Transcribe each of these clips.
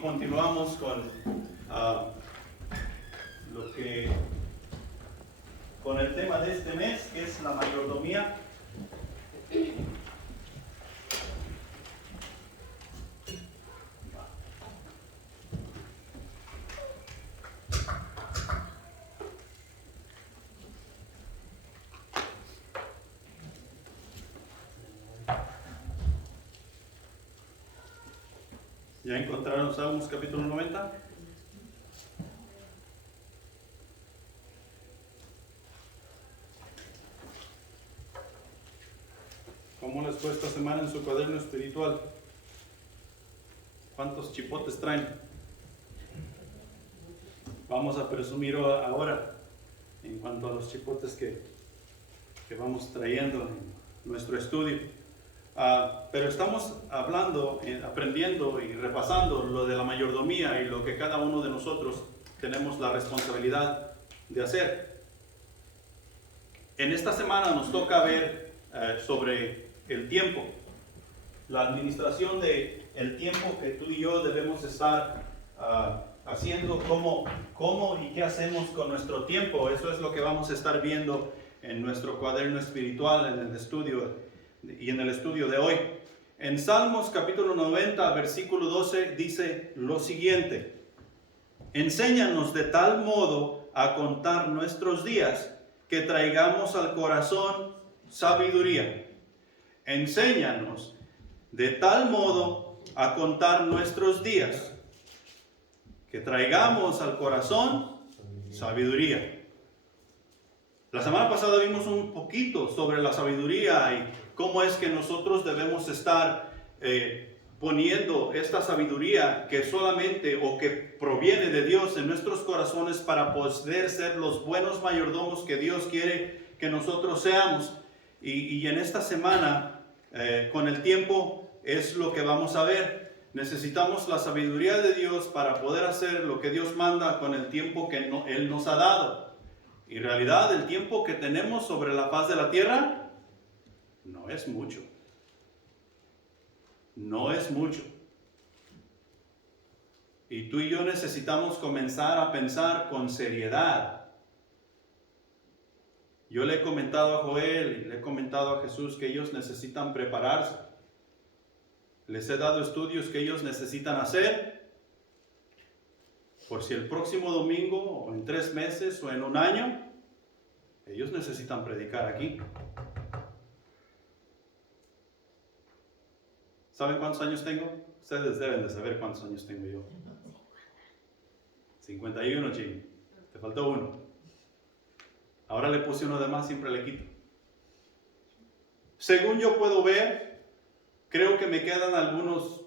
continuamos con con el tema de este mes, que es la mayordomía. ¿Ya encontraron Salmos capítulo 90? ¿Cómo les fue esta semana en su cuaderno espiritual? ¿Cuántos chipotes traen? Vamos a presumir ahora en cuanto a los chipotes que vamos trayendo en nuestro estudio. Pero estamos hablando, aprendiendo y repasando lo de la mayordomía y lo que cada uno de nosotros tenemos la responsabilidad de hacer. En esta semana nos toca ver sobre el tiempo, la administración del tiempo que tú y yo debemos estar haciendo, cómo y qué hacemos con nuestro tiempo. Eso es lo que vamos a estar viendo en nuestro cuaderno espiritual, en el estudio y en el estudio de hoy. En Salmos capítulo 90, versículo 12 dice lo siguiente: enséñanos de tal modo a contar nuestros días que traigamos al corazón sabiduría. Enséñanos de tal modo a contar nuestros días que traigamos al corazón sabiduría. La semana pasada vimos un poquito sobre la sabiduría y cómo es que nosotros debemos estar poniendo esta sabiduría que solamente o que proviene de Dios en nuestros corazones para poder ser los buenos mayordomos que Dios quiere que nosotros seamos. Y en esta semana, con el tiempo, es lo que vamos a ver. Necesitamos la sabiduría de Dios para poder hacer lo que Dios manda con el tiempo que Él nos ha dado. Y en realidad el tiempo que tenemos sobre la faz de la tierra no es mucho. No es mucho. Y tú y yo necesitamos comenzar a pensar con seriedad. Yo le he comentado a Joel y le he comentado a Jesús que ellos necesitan prepararse. Les he dado estudios que ellos necesitan hacer por si el próximo domingo o en 3 meses o en 1 año ellos necesitan predicar aquí. ¿Saben cuántos años tengo? Ustedes deben de saber cuántos años tengo yo. 51, Jim. Te faltó 1. Ahora le puse 1 de más, siempre le quito. Según yo puedo ver, creo que me quedan algunos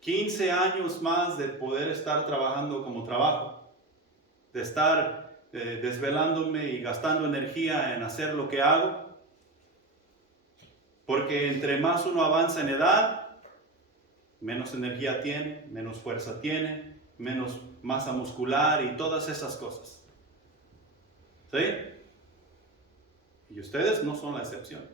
15 años más de poder estar trabajando como trabajo. De estar desvelándome y gastando energía en hacer lo que hago. Porque entre más uno avanza en edad, menos energía tiene, menos fuerza tiene, menos masa muscular y todas esas cosas. ¿Sí? Y ustedes no son la excepción.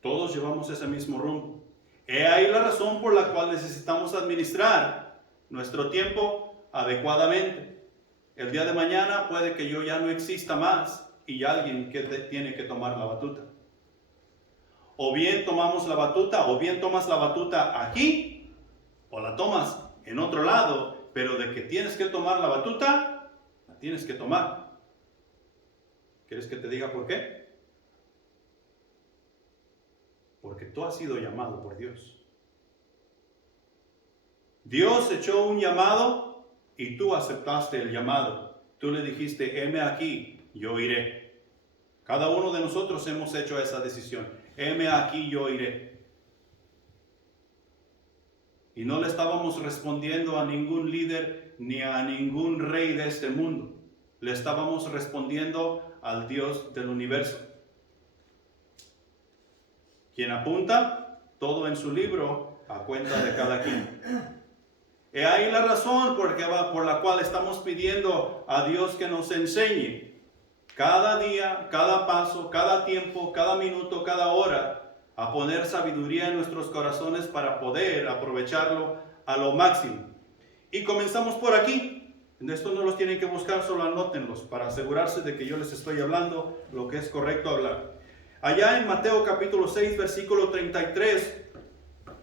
Todos llevamos ese mismo rumbo. He ahí la razón por la cual necesitamos administrar nuestro tiempo adecuadamente. El día de mañana puede que yo ya no exista más y alguien que tiene que tomar la batuta. O bien tomamos la batuta, o bien tomas la batuta aquí, o la tomas en otro lado, pero de que tienes que tomar la batuta, la tienes que tomar. ¿Quieres que te diga por qué? Porque tú has sido llamado por Dios. Dios echó un llamado y tú aceptaste el llamado. Tú le dijiste, heme aquí, yo iré. Cada uno de nosotros hemos hecho esa decisión. Heme aquí, yo iré. Y no le estábamos respondiendo a ningún líder ni a ningún rey de este mundo. Le estábamos respondiendo al Dios del universo, quien apunta todo en su libro a cuenta de cada quien. He ahí la razón por la cual estamos pidiendo a Dios que nos enseñe cada día, cada paso, cada tiempo, cada minuto, cada hora, a poner sabiduría en nuestros corazones para poder aprovecharlo a lo máximo. Y comenzamos por aquí. Esto no los tienen que buscar, solo anótenlos para asegurarse de que yo les estoy hablando lo que es correcto hablar. Allá en Mateo capítulo 6, versículo 33,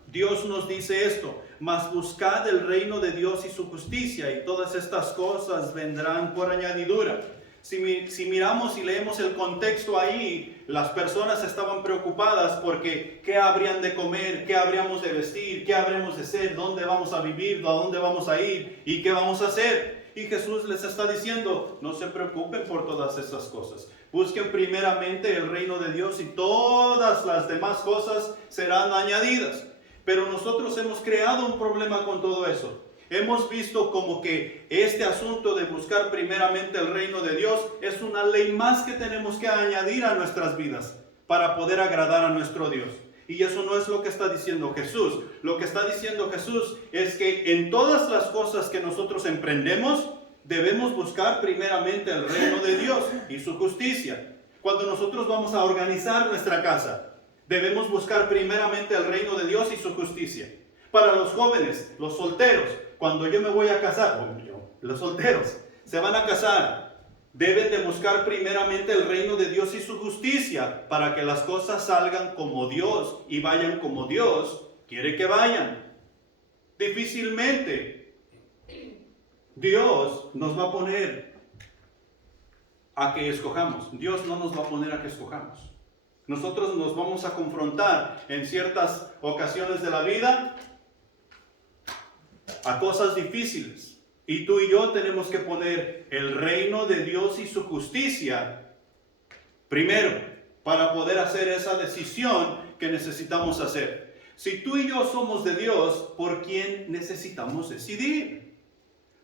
Dios nos dice esto: mas buscad el reino de Dios y su justicia, y todas estas cosas vendrán por añadidura. Si miramos y leemos el contexto ahí, las personas estaban preocupadas porque qué habrían de comer, qué habríamos de vestir, qué habremos de hacer, dónde vamos a vivir, a dónde vamos a ir y qué vamos a hacer. Y Jesús les está diciendo: no se preocupen por todas esas cosas. Busquen primeramente el reino de Dios y todas las demás cosas serán añadidas. Pero nosotros hemos creado un problema con todo eso. Hemos visto como que este asunto de buscar primeramente el reino de Dios es una ley más que tenemos que añadir a nuestras vidas para poder agradar a nuestro Dios. Y eso no es lo que está diciendo Jesús. Lo que está diciendo Jesús es que en todas las cosas que nosotros emprendemos, debemos buscar primeramente el reino de Dios y su justicia. Cuando nosotros vamos a organizar nuestra casa, debemos buscar primeramente el reino de Dios y su justicia. Para los jóvenes, los solteros, cuando yo me voy a casar, los solteros se van a casar, deben de buscar primeramente el reino de Dios y su justicia para que las cosas salgan como Dios y vayan como Dios quiere que vayan. Difícilmente Dios nos va a poner a que escojamos. Dios no nos va a poner a que escojamos. Nosotros nos vamos a confrontar en ciertas ocasiones de la vida a cosas difíciles. Y tú y yo tenemos que poner el reino de Dios y su justicia primero para poder hacer esa decisión que necesitamos hacer. Si tú y yo somos de Dios, ¿por quién necesitamos decidir?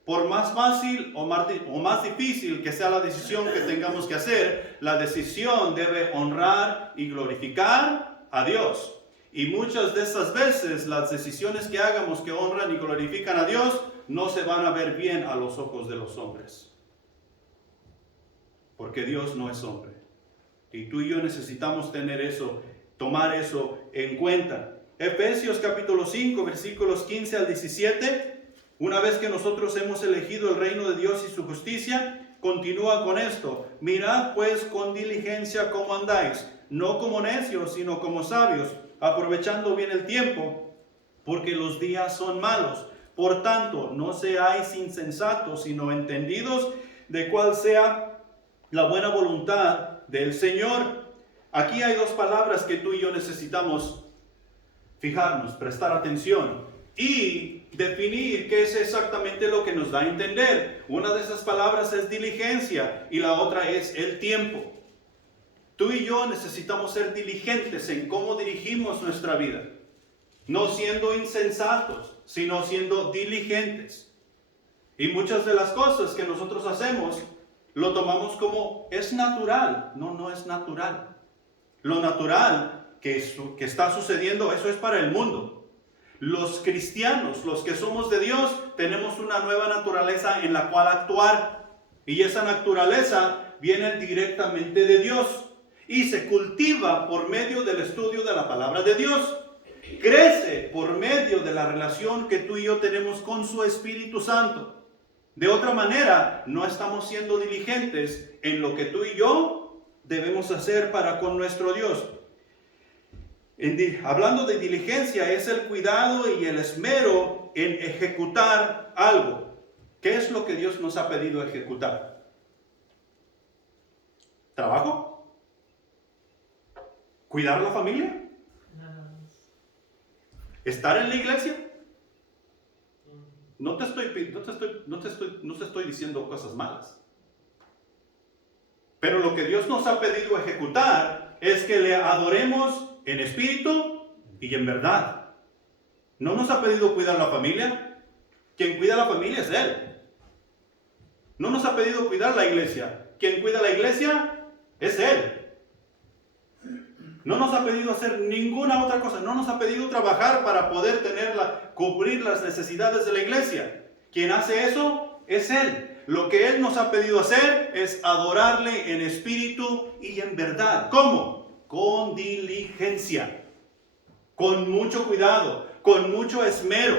Por más fácil o más difícil que sea la decisión que tengamos que hacer, la decisión debe honrar y glorificar a Dios. Y muchas de esas veces las decisiones que hagamos que honran y glorifican a Dios no se van a ver bien a los ojos de los hombres. Porque Dios no es hombre. Y tú y yo necesitamos tener eso, tomar eso en cuenta. Efesios capítulo 5, versículos 15 al 17. Una vez que nosotros hemos elegido el reino de Dios y su justicia, continúa con esto: mirad pues con diligencia cómo andáis, no como necios, sino como sabios, aprovechando bien el tiempo, porque los días son malos. Por tanto, no seáis insensatos, sino entendidos de cuál sea la buena voluntad del Señor. Aquí hay dos palabras que tú y yo necesitamos fijarnos, prestar atención y definir qué es exactamente lo que nos da a entender. Una de esas palabras es diligencia y la otra es el tiempo. Tú y yo necesitamos ser diligentes en cómo dirigimos nuestra vida. No siendo insensatos, sino siendo diligentes. Y muchas de las cosas que nosotros hacemos, lo tomamos como es natural. No, no es natural. Lo natural que está sucediendo, eso es para el mundo. Los cristianos, los que somos de Dios, tenemos una nueva naturaleza en la cual actuar. Y esa naturaleza viene directamente de Dios. Y se cultiva por medio del estudio de la palabra de Dios. Crece por medio de la relación que tú y yo tenemos con su Espíritu Santo. De otra manera, no estamos siendo diligentes en lo que tú y yo debemos hacer para con nuestro Dios. Hablando de diligencia, es el cuidado y el esmero en ejecutar algo. ¿Qué es lo que Dios nos ha pedido ejecutar? ¿Trabajo? ¿Cuidar a la familia? ¿Estar en la iglesia? No te estoy diciendo cosas malas. Pero lo que Dios nos ha pedido ejecutar es que le adoremos en espíritu y en verdad. No nos ha pedido cuidar la familia. Quien cuida la familia es Él. No nos ha pedido cuidar la iglesia. Quien cuida la iglesia es Él. No nos ha pedido hacer ninguna otra cosa. No nos ha pedido trabajar para poder cubrir las necesidades de la iglesia. Quien hace eso es Él. Lo que Él nos ha pedido hacer es adorarle en espíritu y en verdad. ¿Cómo? Con diligencia, con mucho cuidado, con mucho esmero.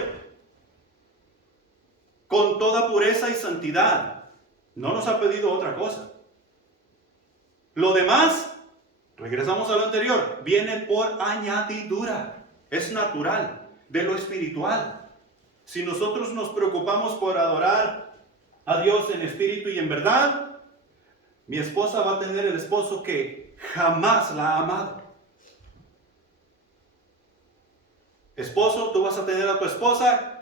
con toda pureza y santidad. No nos ha pedido otra cosa. Lo demás, regresamos a lo anterior, viene por añadidura. Es natural, de lo espiritual. Si nosotros nos preocupamos por adorar a Dios en espíritu y en verdad, mi esposa va a tener el esposo que jamás la ha amado. Esposo, tú vas a tener a tu esposa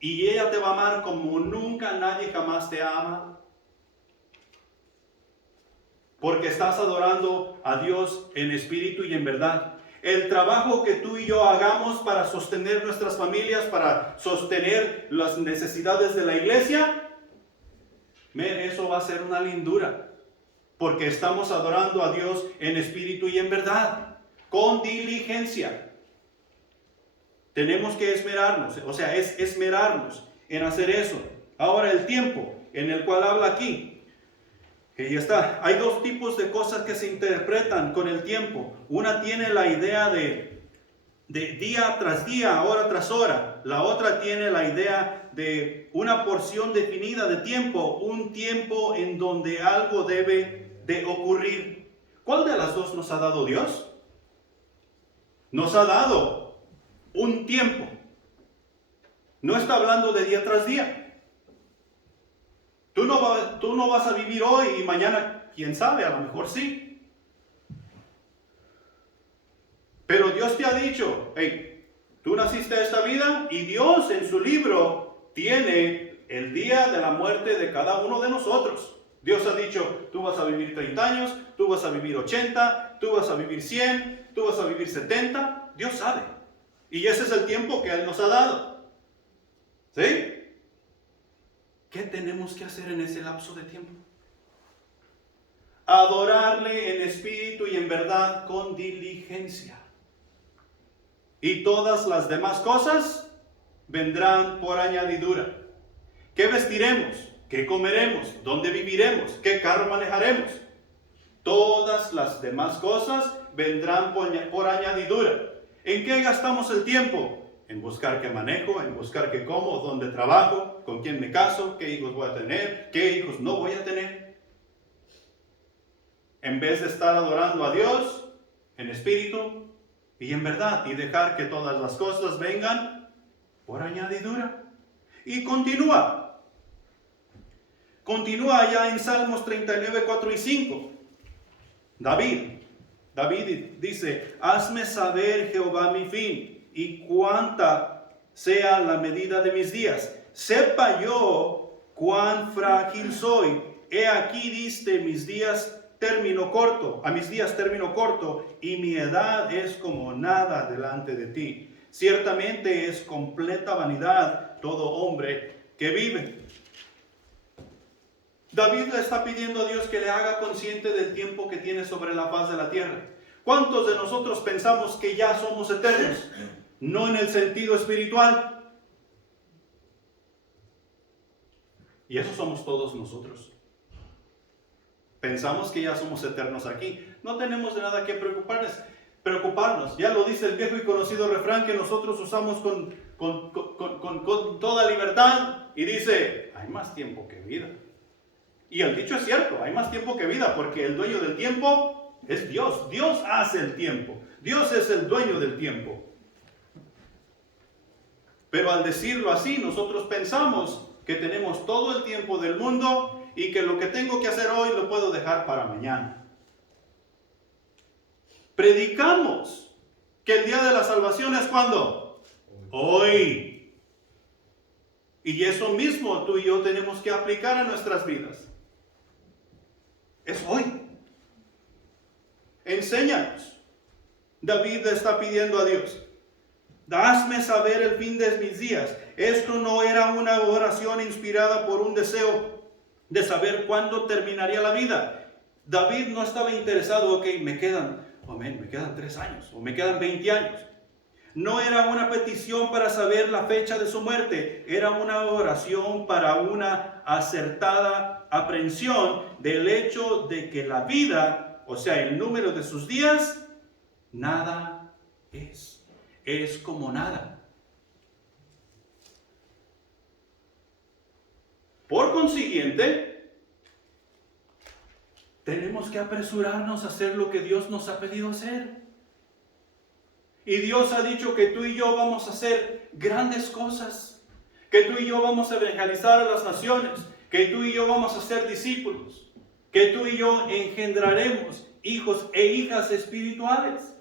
y ella te va a amar como nunca nadie jamás te ha amado. Porque estás adorando a Dios en espíritu y en verdad. El trabajo que tú y yo hagamos para sostener nuestras familias, para sostener las necesidades de la iglesia, eso va a ser una lindura. Porque estamos adorando a Dios en espíritu y en verdad, con diligencia. Tenemos que esmerarnos, es esmerarnos en hacer eso. Ahora el tiempo en el cual habla aquí. Y ya está. Hay dos tipos de cosas que se interpretan con el tiempo. Una tiene la idea de día tras día, hora tras hora. La otra tiene la idea de una porción definida de tiempo, un tiempo en donde algo debe de ocurrir. ¿Cuál de las dos nos ha dado Dios? Nos ha dado un tiempo. No está hablando de día tras día. Tú no vas a vivir hoy y mañana, quién sabe, a lo mejor sí. Pero Dios te ha dicho, hey, tú naciste a esta vida y Dios en su libro tiene el día de la muerte de cada uno de nosotros. Dios ha dicho, tú vas a vivir 30 años, tú vas a vivir 80, tú vas a vivir 100, tú vas a vivir 70. Dios sabe. Y ese es el tiempo que Él nos ha dado. ¿Sí? ¿Qué tenemos que hacer en ese lapso de tiempo? Adorarle en espíritu y en verdad con diligencia. Y todas las demás cosas vendrán por añadidura. ¿Qué vestiremos? ¿Qué comeremos? ¿Dónde viviremos? ¿Qué carro manejaremos? Todas las demás cosas vendrán por añadidura. ¿En qué gastamos el tiempo? En buscar qué manejo, en buscar qué como, dónde trabajo, con quién me caso, qué hijos voy a tener, qué hijos no voy a tener. En vez de estar adorando a Dios en espíritu y en verdad y dejar que todas las cosas vengan por añadidura. Y continúa. Continúa ya en Salmos 39, 4 y 5. David dice, hazme saber, Jehová, mi fin, y cuánta sea la medida de mis días. Sepa yo cuán frágil soy. He aquí diste mis días término corto, y mi edad es como nada delante de ti. Ciertamente es completa vanidad todo hombre que vive. David le está pidiendo a Dios que le haga consciente del tiempo que tiene sobre la faz de la tierra. ¿Cuántos de nosotros pensamos que ya somos eternos? No en el sentido espiritual. Y eso somos todos nosotros. Pensamos que ya somos eternos aquí. No tenemos de nada que preocuparnos. Ya lo dice el viejo y conocido refrán que nosotros usamos con toda libertad. Y dice, hay más tiempo que vida. Y el dicho es cierto, hay más tiempo que vida, porque el dueño del tiempo es Dios. Dios hace el tiempo. Dios es el dueño del tiempo. Pero al decirlo así, nosotros pensamos que tenemos todo el tiempo del mundo y que lo que tengo que hacer hoy lo puedo dejar para mañana. Predicamos que el día de la salvación es ¿cuándo? Hoy. Y eso mismo tú y yo tenemos que aplicar a nuestras vidas. Es hoy. Enséñanos. David le está pidiendo a Dios, hazme saber el fin de mis días. Esto no era una oración inspirada por un deseo de saber cuándo terminaría la vida. David no estaba interesado, me quedan 3 años, o me quedan 20 años. No era una petición para saber la fecha de su muerte, era una oración para una acertada aprehensión del hecho de que la vida, o sea, el número de sus días, nada es como nada. Por consiguiente, tenemos que apresurarnos a hacer lo que Dios nos ha pedido hacer. Y Dios ha dicho que tú y yo vamos a hacer grandes cosas, que tú y yo vamos a evangelizar a las naciones, que tú y yo vamos a ser discípulos, que tú y yo engendraremos hijos e hijas espirituales.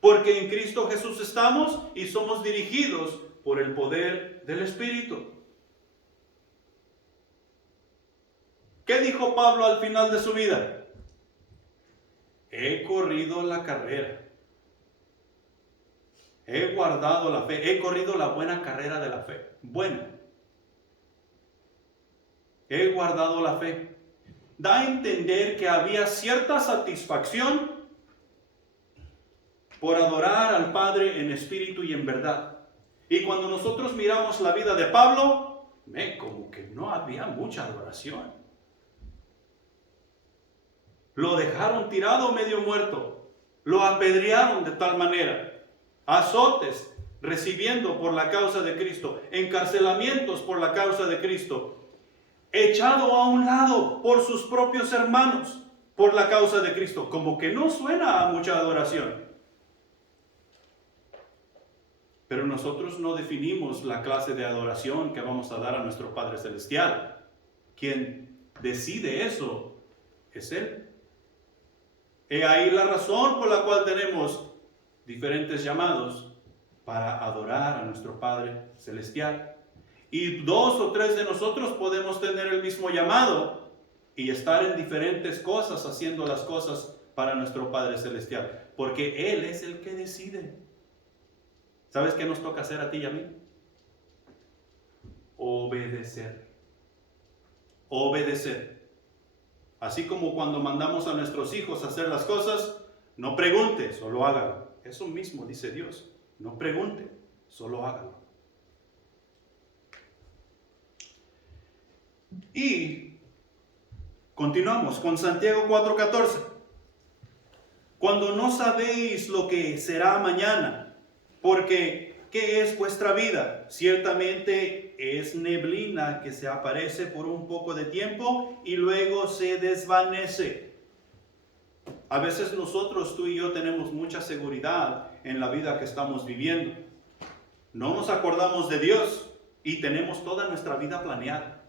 Porque en Cristo Jesús estamos y somos dirigidos por el poder del Espíritu. ¿Qué dijo Pablo al final de su vida? He corrido la carrera. He guardado la fe. He corrido la buena carrera de la fe. Bueno. He guardado la fe. Da a entender que había cierta satisfacción por adorar al Padre en espíritu y en verdad. Y cuando nosotros miramos la vida de Pablo, como que no había mucha adoración. Lo dejaron tirado medio muerto. Lo apedrearon de tal manera. Azotes recibiendo por la causa de Cristo. Encarcelamientos por la causa de Cristo. Echado a un lado por sus propios hermanos por la causa de Cristo. Como que no suena a mucha adoración. Pero nosotros no definimos la clase de adoración que vamos a dar a nuestro Padre Celestial. Quien decide eso es Él. He ahí la razón por la cual tenemos diferentes llamados para adorar a nuestro Padre Celestial. Y 2 o 3 de nosotros podemos tener el mismo llamado y estar en diferentes cosas, haciendo las cosas para nuestro Padre Celestial. Porque Él es el que decide. ¿Sabes qué nos toca hacer a ti y a mí? Obedecer. Obedecer. Así como cuando mandamos a nuestros hijos a hacer las cosas, no pregunte, solo hágalo. Eso mismo dice Dios. No pregunte, solo hágalo. Y continuamos con Santiago 4:14. Cuando no sabéis lo que será mañana, porque ¿qué es vuestra vida? Ciertamente es neblina que se aparece por un poco de tiempo y luego se desvanece. A veces nosotros, tú y yo, tenemos mucha seguridad en la vida que estamos viviendo. No nos acordamos de Dios y tenemos toda nuestra vida planeada.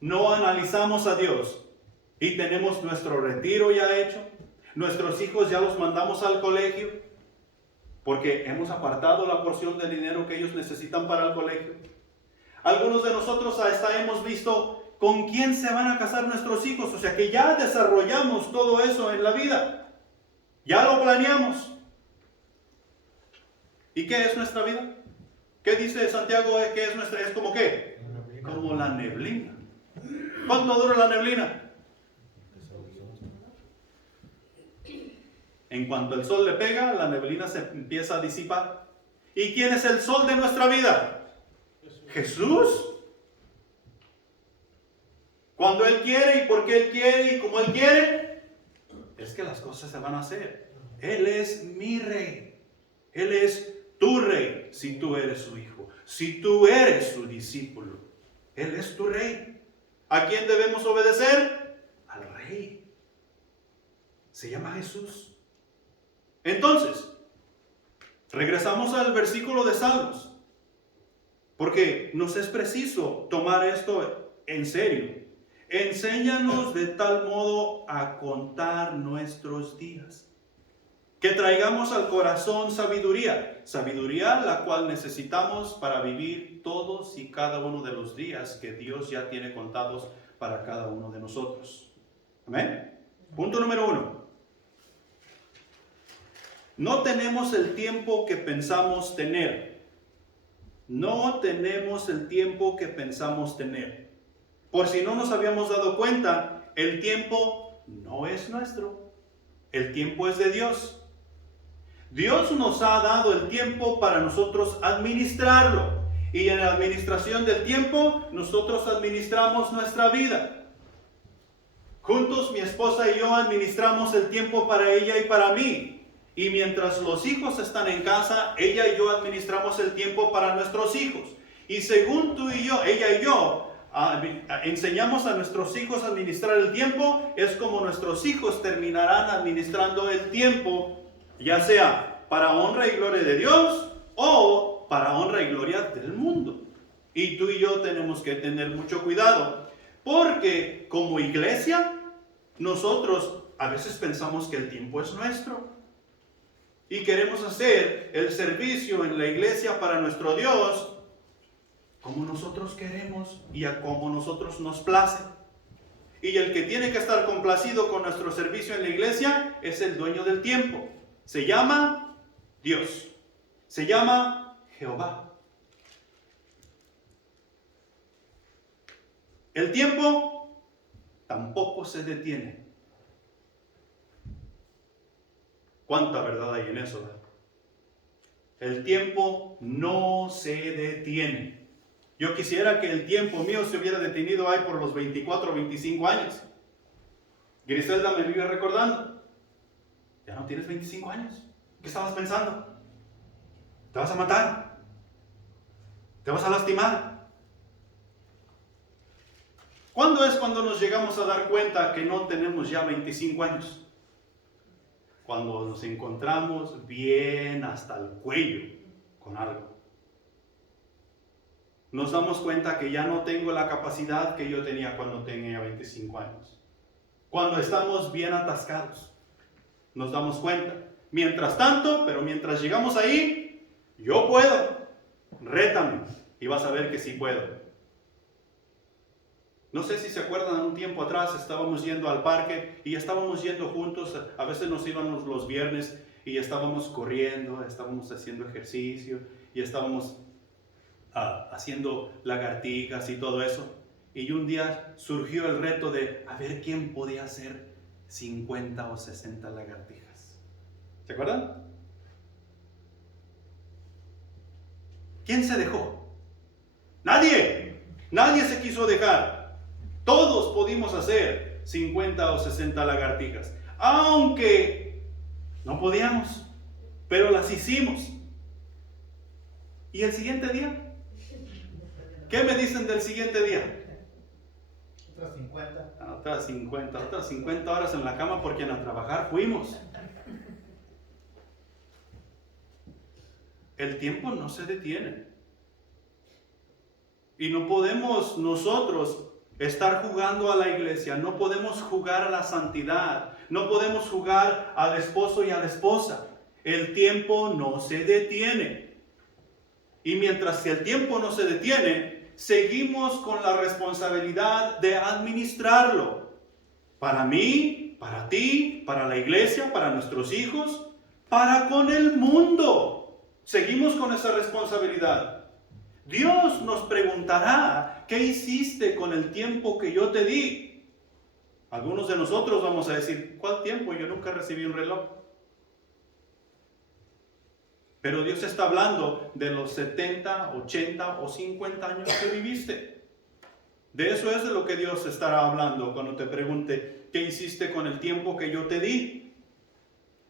No analizamos a Dios y tenemos nuestro retiro ya hecho. Nuestros hijos ya los mandamos al colegio porque hemos apartado la porción de dinero que ellos necesitan para el colegio. Algunos de nosotros hasta hemos visto con quién se van a casar nuestros hijos. O sea que ya desarrollamos todo eso en la vida. Ya lo planeamos. ¿Y qué es nuestra vida? ¿Qué dice Santiago que es nuestra? ¿Es como qué? Como la neblina. ¿Cuánto dura la neblina? En cuanto el sol le pega, la neblina se empieza a disipar. ¿Y quién es el sol de nuestra vida? Jesús. Cuando Él quiere y porque Él quiere y como Él quiere, es que las cosas se van a hacer. Él es mi rey. Él es tu rey si tú eres su hijo. Si tú eres su discípulo. Él es tu rey. ¿A quién debemos obedecer? Al rey. Se llama Jesús. Entonces, regresamos al versículo de Salmos, porque nos es preciso tomar esto en serio. Enséñanos de tal modo a contar nuestros días, que traigamos al corazón sabiduría, sabiduría la cual necesitamos para vivir todos y cada uno de los días que Dios ya tiene contados para cada uno de nosotros. Amén. Punto número 1. No tenemos el tiempo que pensamos tener. No tenemos el tiempo que pensamos tener. Por si no nos habíamos dado cuenta, el tiempo no es nuestro. El tiempo es de Dios. Dios nos ha dado el tiempo para nosotros administrarlo. Y en la administración del tiempo, nosotros administramos nuestra vida. Juntos, mi esposa y yo administramos el tiempo para ella y para mí. Y mientras los hijos están en casa, ella y yo administramos el tiempo para nuestros hijos. Y según tú y yo, ella y yo, enseñamos a nuestros hijos a administrar el tiempo, es como nuestros hijos terminarán administrando el tiempo, ya sea para honra y gloria de Dios o para honra y gloria del mundo. Y tú y yo tenemos que tener mucho cuidado, porque como iglesia, nosotros a veces pensamos que el tiempo es nuestro y queremos hacer el servicio en la iglesia para nuestro Dios como nosotros queremos y a como nosotros nos place. Y el que tiene que estar complacido con nuestro servicio en la iglesia es el dueño del tiempo. Se llama Dios. Se llama Jehová. El tiempo tampoco se detiene. ¿Cuánta verdad hay en eso, verdad? El tiempo no se detiene. Yo quisiera que el tiempo mío se hubiera detenido ahí por los 24 o 25 años. Griselda me vive recordando. Ya no tienes 25 años. ¿Qué estabas pensando? ¿Te vas a matar? ¿Te vas a lastimar? ¿Cuándo es cuando nos llegamos a dar cuenta que no tenemos ya 25 años? Cuando nos encontramos bien hasta el cuello con algo. Nos damos cuenta que ya no tengo la capacidad que yo tenía cuando tenía 25 años. Cuando estamos bien atascados, nos damos cuenta. Mientras tanto, pero mientras llegamos ahí, yo puedo. Rétame y vas a ver que sí puedo. No sé si se acuerdan, un tiempo atrás estábamos yendo al parque y estábamos yendo juntos. A veces nos íbamos los viernes y estábamos corriendo, estábamos haciendo ejercicio y estábamos haciendo lagartijas y todo eso. Y un día surgió el reto de a ver quién podía hacer 50 o 60 lagartijas. ¿Se acuerdan? ¿Quién se dejó? Nadie. Nadie se quiso dejar. Todos pudimos hacer 50 o 60 lagartijas. Aunque no podíamos, pero las hicimos. ¿Y el siguiente día? ¿Qué me dicen del siguiente día? Otras 50. Otras 50 horas en la cama porque a trabajar fuimos. El tiempo no se detiene. Y no podemos nosotros estar jugando a la iglesia, no podemos jugar a la santidad, no podemos jugar al esposo y a la esposa. El tiempo no se detiene. Y mientras el tiempo no se detiene, seguimos con la responsabilidad de administrarlo. Para mí, para ti, para la iglesia, para nuestros hijos, para con el mundo. Seguimos con esa responsabilidad. Dios nos preguntará, ¿qué hiciste con el tiempo que yo te di? Algunos de nosotros vamos a decir, ¿cuál tiempo? Yo nunca recibí un reloj. Pero Dios está hablando de los 70, 80 o 50 años que viviste. De eso es de lo que Dios estará hablando cuando te pregunte, ¿qué hiciste con el tiempo que yo te di?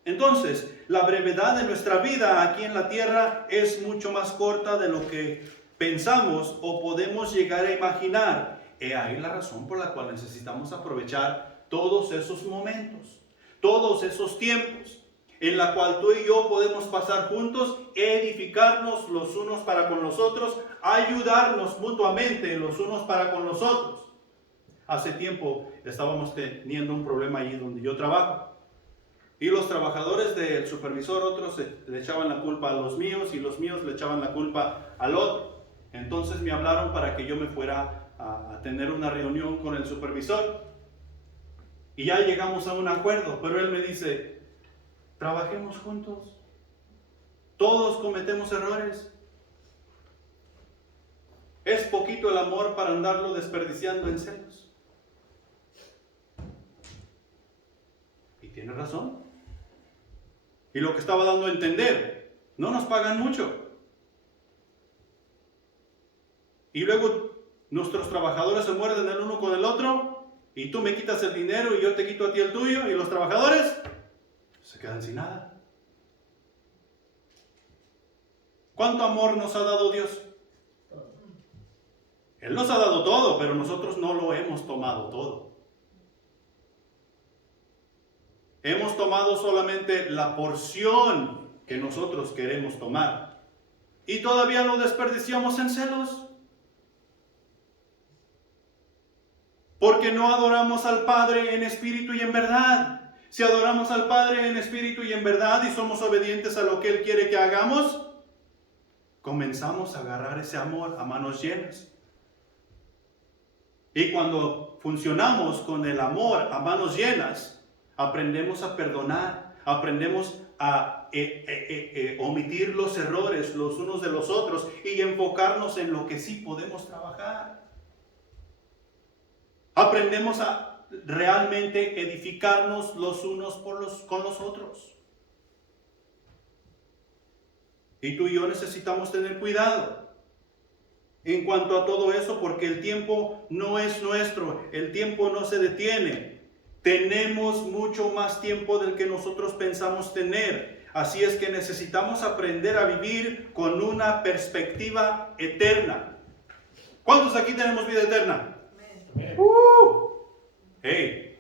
Entonces, la brevedad de nuestra vida aquí en la tierra es mucho más corta de lo que pensamos o podemos llegar a imaginar. He ahí la razón por la cual necesitamos aprovechar todos esos momentos, todos esos tiempos, en la cual tú y yo podemos pasar juntos, edificarnos los unos para con los otros, ayudarnos mutuamente los unos para con los otros. Hace tiempo estábamos teniendo un problema allí donde yo trabajo. Y los trabajadores del supervisor, otros le echaban la culpa a los míos y los míos le echaban la culpa al otro. Entonces me hablaron para que yo me fuera a tener una reunión con el supervisor. Y ya llegamos a un acuerdo, pero él me dice, trabajemos juntos. Todos cometemos errores. Es poquito el amor para andarlo desperdiciando en celos. Y tiene razón. Y lo que estaba dando a entender, no nos pagan mucho. Y luego nuestros trabajadores se muerden el uno con el otro, y tú me quitas el dinero y yo te quito a ti el tuyo, y los trabajadores se quedan sin nada. ¿Cuánto amor nos ha dado Dios? Él nos ha dado todo, pero nosotros no lo hemos tomado todo. Hemos tomado solamente la porción que nosotros queremos tomar. Y todavía lo desperdiciamos en celos. Porque no adoramos al Padre en espíritu y en verdad. Si adoramos al Padre en espíritu y en verdad y somos obedientes a lo que Él quiere que hagamos, comenzamos a agarrar ese amor a manos llenas. Y cuando funcionamos con el amor a manos llenas, aprendemos a perdonar, aprendemos a omitir los errores los unos de los otros y enfocarnos en lo que sí podemos trabajar. Aprendemos a realmente edificarnos los unos con los otros. Y tú y yo necesitamos tener cuidado en cuanto a todo eso, porque el tiempo no es nuestro, el tiempo no se detiene. Tenemos mucho más tiempo del que nosotros pensamos tener. Así es que necesitamos aprender a vivir con una perspectiva eterna. ¿Cuántos aquí tenemos vida eterna? Hey.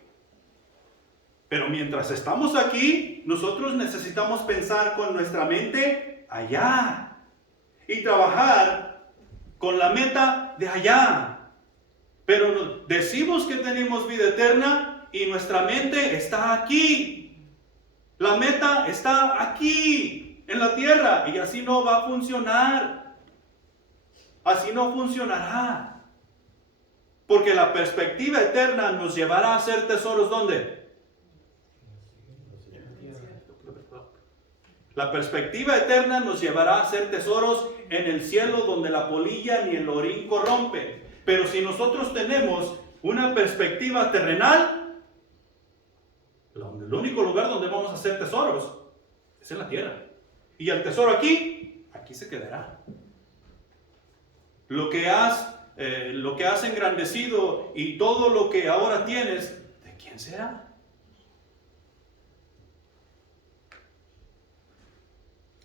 Pero mientras estamos aquí, nosotros necesitamos pensar con nuestra mente allá y trabajar con la meta de allá. Pero decimos que tenemos vida eterna y nuestra mente está aquí. La meta está aquí, en la tierra, y así no va a funcionar. Así no funcionará. Porque la perspectiva eterna nos llevará a hacer tesoros, ¿dónde? La perspectiva eterna nos llevará a hacer tesoros en el cielo, donde la polilla ni el orín corrompe. Pero si nosotros tenemos una perspectiva terrenal, el único lugar donde vamos a hacer tesoros es en la tierra. Y el tesoro aquí se quedará. Lo que has engrandecido y todo lo que ahora tienes, ¿de quién será?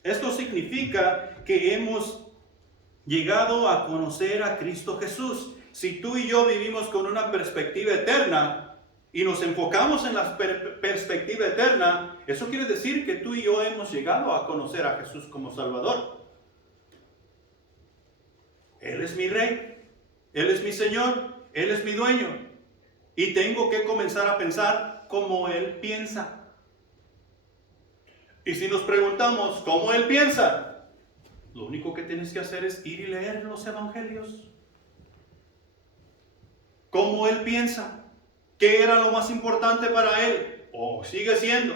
Esto significa que hemos llegado a conocer a Cristo Jesús. Si tú y yo vivimos con una perspectiva eterna y nos enfocamos en la perspectiva eterna, eso quiere decir que tú y yo hemos llegado a conocer a Jesús como Salvador. Él es mi Rey, Él es mi Señor, Él es mi dueño. Y tengo que comenzar a pensar como Él piensa. Y si nos preguntamos cómo Él piensa, lo único que tienes que hacer es ir y leer los evangelios. ¿Cómo Él piensa? ¿Qué era lo más importante para Él? ¿O sigue siendo?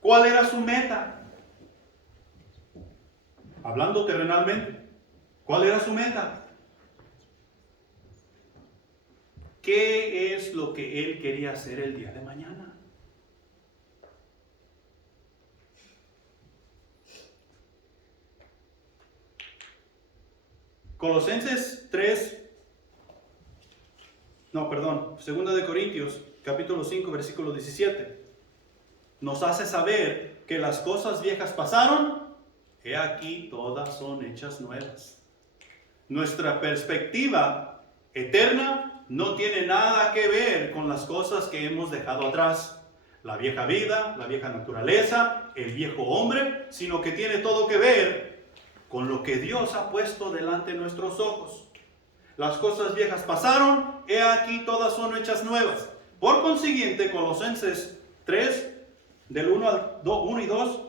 ¿Cuál era su meta? Hablando terrenalmente, ¿cuál era su meta? ¿Qué es lo que Él quería hacer el día de mañana? Colosenses 2 de Corintios, capítulo 5, versículo 17, nos hace saber que las cosas viejas pasaron, he aquí todas son hechas nuevas. Nuestra perspectiva eterna no tiene nada que ver con las cosas que hemos dejado atrás. La vieja vida, la vieja naturaleza, el viejo hombre, sino que tiene todo que ver con lo que Dios ha puesto delante de nuestros ojos. Las cosas viejas pasaron, he aquí todas son hechas nuevas. Por consiguiente, Colosenses 3, del 1 y 2,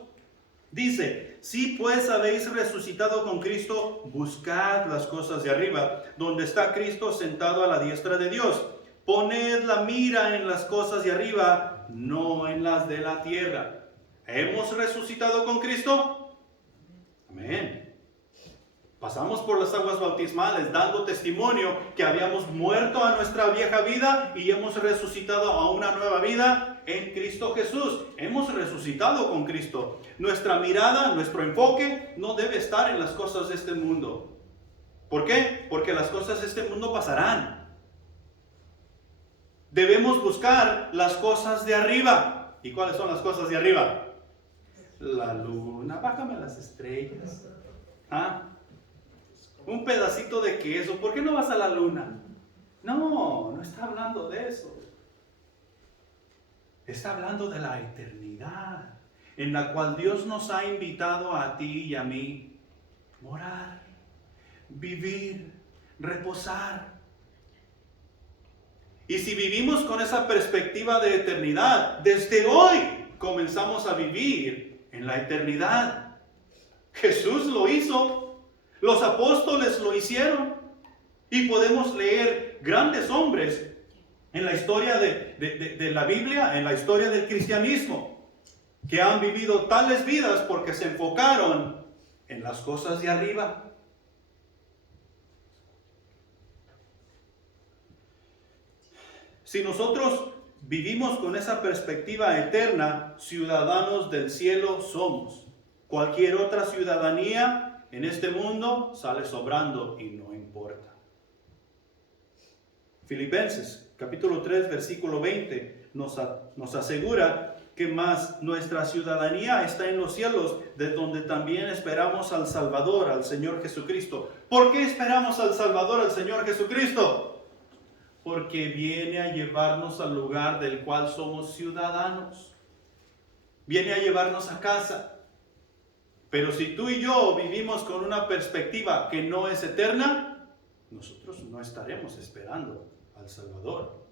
dice: si pues habéis resucitado con Cristo, buscad las cosas de arriba, donde está Cristo sentado a la diestra de Dios. Poned la mira en las cosas de arriba, no en las de la tierra. ¿Hemos resucitado con Cristo? Amén. Pasamos por las aguas bautismales dando testimonio que habíamos muerto a nuestra vieja vida y hemos resucitado a una nueva vida en Cristo Jesús. Hemos resucitado con Cristo. Nuestra mirada, nuestro enfoque no debe estar en las cosas de este mundo. ¿Por qué? Porque las cosas de este mundo pasarán. Debemos buscar las cosas de arriba. ¿Y cuáles son las cosas de arriba? La luna, bájame las estrellas. un pedacito de queso, ¿por qué no vas a la luna? No, no está hablando de eso. Está hablando de la eternidad, en la cual Dios nos ha invitado a ti y a mí morar, vivir, reposar. Y si vivimos con esa perspectiva de eternidad, desde hoy comenzamos a vivir en la eternidad. Jesús lo hizo, los apóstoles lo hicieron, y podemos leer grandes hombres en la historia de la Biblia, en la historia del cristianismo, que han vivido tales vidas porque se enfocaron en las cosas de arriba. Si nosotros vivimos con esa perspectiva eterna, ciudadanos del cielo somos. Cualquier otra ciudadanía en este mundo sale sobrando y no importa. Filipenses capítulo 3 versículo 20 nos asegura que más nuestra ciudadanía está en los cielos, de donde también esperamos al Salvador, al Señor Jesucristo. ¿Por qué esperamos al Salvador, al Señor Jesucristo? Porque viene a llevarnos al lugar del cual somos ciudadanos. Viene a llevarnos a casa. Pero si tú y yo vivimos con una perspectiva que no es eterna, nosotros no estaremos esperando al Salvador.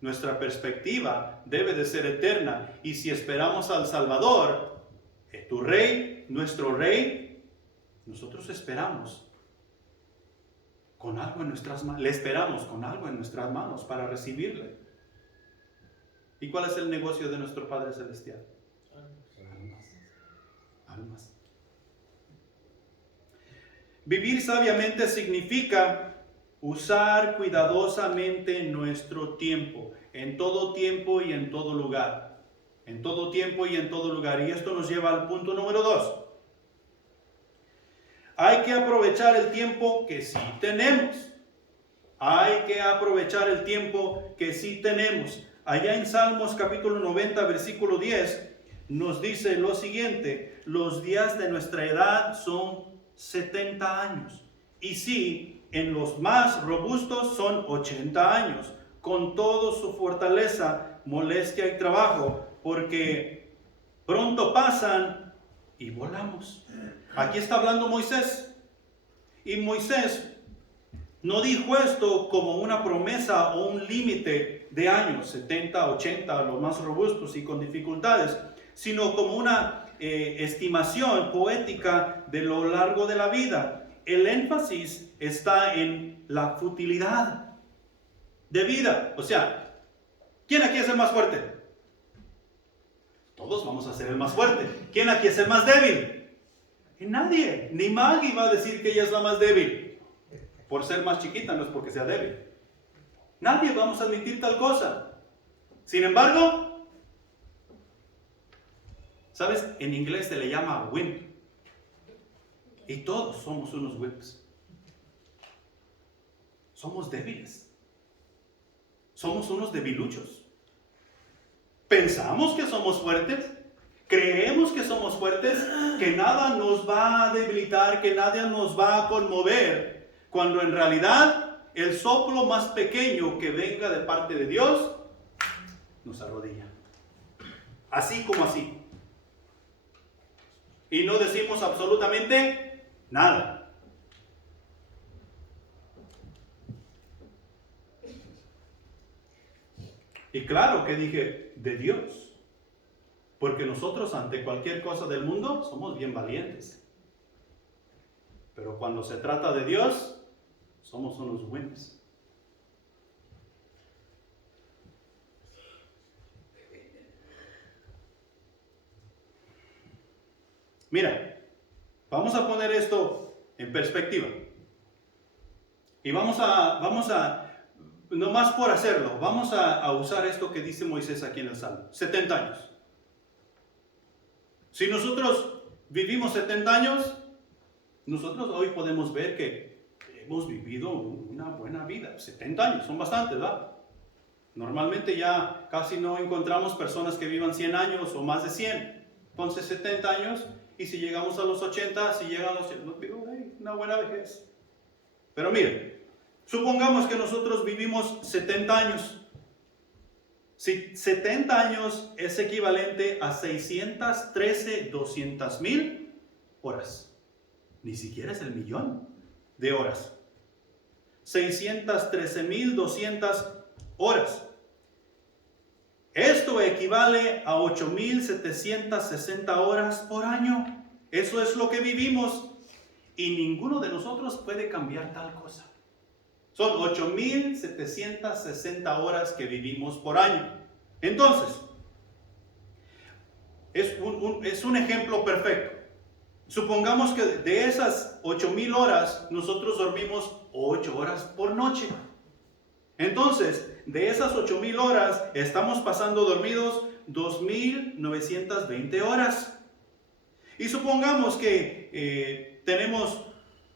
Nuestra perspectiva debe de ser eterna. Y si esperamos al Salvador, tu Rey, nuestro Rey, nosotros esperamos con algo en nuestras manos. Le esperamos con algo en nuestras manos para recibirle. ¿Y cuál es el negocio de nuestro Padre Celestial? Almas. Vivir sabiamente significa usar cuidadosamente nuestro tiempo, en todo tiempo y en todo lugar. En todo tiempo y en todo lugar. Y esto nos lleva al punto número 2. Hay que aprovechar el tiempo que sí tenemos. Hay que aprovechar el tiempo que sí tenemos. Allá en Salmos capítulo 90, versículo 10, nos dice lo siguiente: los días de nuestra edad son 70 años. Y sí, en los más robustos son 80 años, con toda su fortaleza, molestia y trabajo, porque pronto pasan y volamos. Aquí está hablando Moisés. Y Moisés no dijo esto como una promesa o un límite de años, 70, 80, los más robustos y con dificultades, sino como una estimación poética de lo largo de la vida. El énfasis está en la futilidad de vida. O sea, ¿quién aquí es el más fuerte? Todos vamos a ser el más fuerte. ¿Quién aquí es el más débil? Y nadie, ni Maggie va a decir que ella es la más débil. Por ser más chiquita, no es porque sea débil. Nadie vamos a admitir tal cosa. Sin embargo, ¿sabes? En inglés se le llama wimp. Y todos somos unos wimps. Somos débiles. Somos unos debiluchos. Pensamos que somos fuertes. Creemos que somos fuertes, que nada nos va a debilitar, que nada nos va a conmover, cuando en realidad el soplo más pequeño que venga de parte de Dios nos arrodilla. Así como así. Y no decimos absolutamente nada. Y claro que dije, de Dios. Porque nosotros ante cualquier cosa del mundo somos bien valientes. Pero cuando se trata de Dios, somos unos wimps. Mira, vamos a poner esto en perspectiva. Y vamos a nomás por hacerlo, vamos a usar esto que dice Moisés aquí en el Salmo. 70 años. Si nosotros vivimos 70 años, nosotros hoy podemos ver que hemos vivido una buena vida. 70 años, son bastantes, ¿verdad? Normalmente ya casi no encontramos personas que vivan 100 años o más de 100. Entonces 70 años, y si llegamos a los 80, si llegan a los 100, nos digo, una buena vejez. Pero mire, supongamos que nosotros vivimos 70 años. Si 70 años es equivalente a 200,000 horas. Ni siquiera es el millón de horas. 613,200 horas. Esto equivale a 8,760 horas por año. Eso es lo que vivimos. Y ninguno de nosotros puede cambiar tal cosa. Son 8,760 horas que vivimos por año. Entonces, es un ejemplo perfecto. Supongamos que de esas 8,000 horas, nosotros dormimos 8 horas por noche. Entonces, de esas 8,000 horas, estamos pasando dormidos 2,920 horas. Y supongamos que tenemos